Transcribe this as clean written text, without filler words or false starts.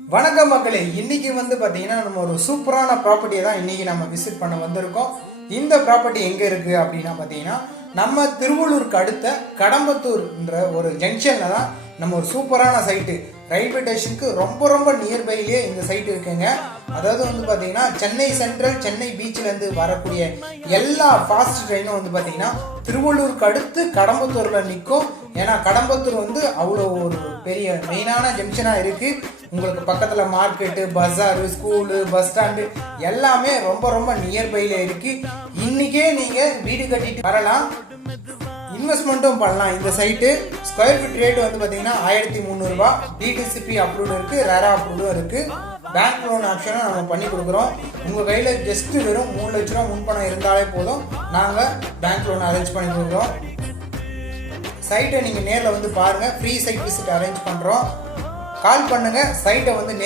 வணக்கம் மக்களே, இன்னைக்கு பாத்தீங்கன்னா நம்ம ஒரு சூப்பரான ப்ராப்பர்ட்டியை தான் இன்னைக்கு நம்ம விசிட் பண்ண வந்திருக்கோம். இந்த ப்ராப்பர்ட்டி எங்க இருக்கு அப்படின்னா பாத்தீங்கன்னா நம்ம திருவள்ளூருக்கு அடுத்த கடம்பத்தூர்ன்ற ஒரு ஜங்ஷன்ல தான் நம்ம ஒரு சூப்பரான சைட்டு, ரயில்வே ஸ்டேஷனுக்கு ரொம்ப ரொம்ப நியர்பைலேயே இந்த சைட் இருக்குங்க. அதாவது பாத்தீங்கன்னா சென்னை சென்ட்ரல், சென்னை பீச்ல இருந்து வரக்கூடிய எல்லா ஃபாஸ்ட் ட்ரெயினும் பாத்தீங்கன்னா திருவள்ளூருக்கு அடுத்து கடம்பத்தூர்ல நிற்கும். ஏன்னா கடம்பத்தூர் அவ்வளோ ஒரு பெரிய மெயினான ஜங்ஷனா இருக்கு. உங்களுக்கு பக்கத்துல மார்க்கெட்டு, பஜாரு, ஸ்கூலு, பஸ் ஸ்டாண்டு எல்லாமே ரொம்ப ரொம்ப நியர்பைல இருக்கு. இன்னைக்கே நீங்க வீடு கட்டிட்டு வரலாம், இன்வெஸ்ட்மெண்ட்டும் பண்ணலாம். இந்த சைட்டு ஸ்கொயர் ஃபீட் ரேட் பாத்தீங்கன்னா 1300 ரூபாய். டிடிசிபி அப்ரூவ்டு இருக்கு, ரேரா அப்ரூவ்டும் இருக்கு. பேங்க் லோன் ஆப்ஷனும் நம்ம பண்ணி கொடுக்குறோம். உங்கள் கையில் ஜஸ்ட் வெறும் 3 லட்ச ரூபா முன்பணம் இருந்தாலே போதும், நாங்கள் பேங்க் லோன் அரேஞ்ச் பண்ணி கொடுக்குறோம். சைட்டை நீங்கள் நேரில் பாருங்கள், ஃப்ரீ சைட் விசிட் அரேஞ்ச் பண்ணுறோம். கால் பண்ணுங்கள், சைட்டை நேரில்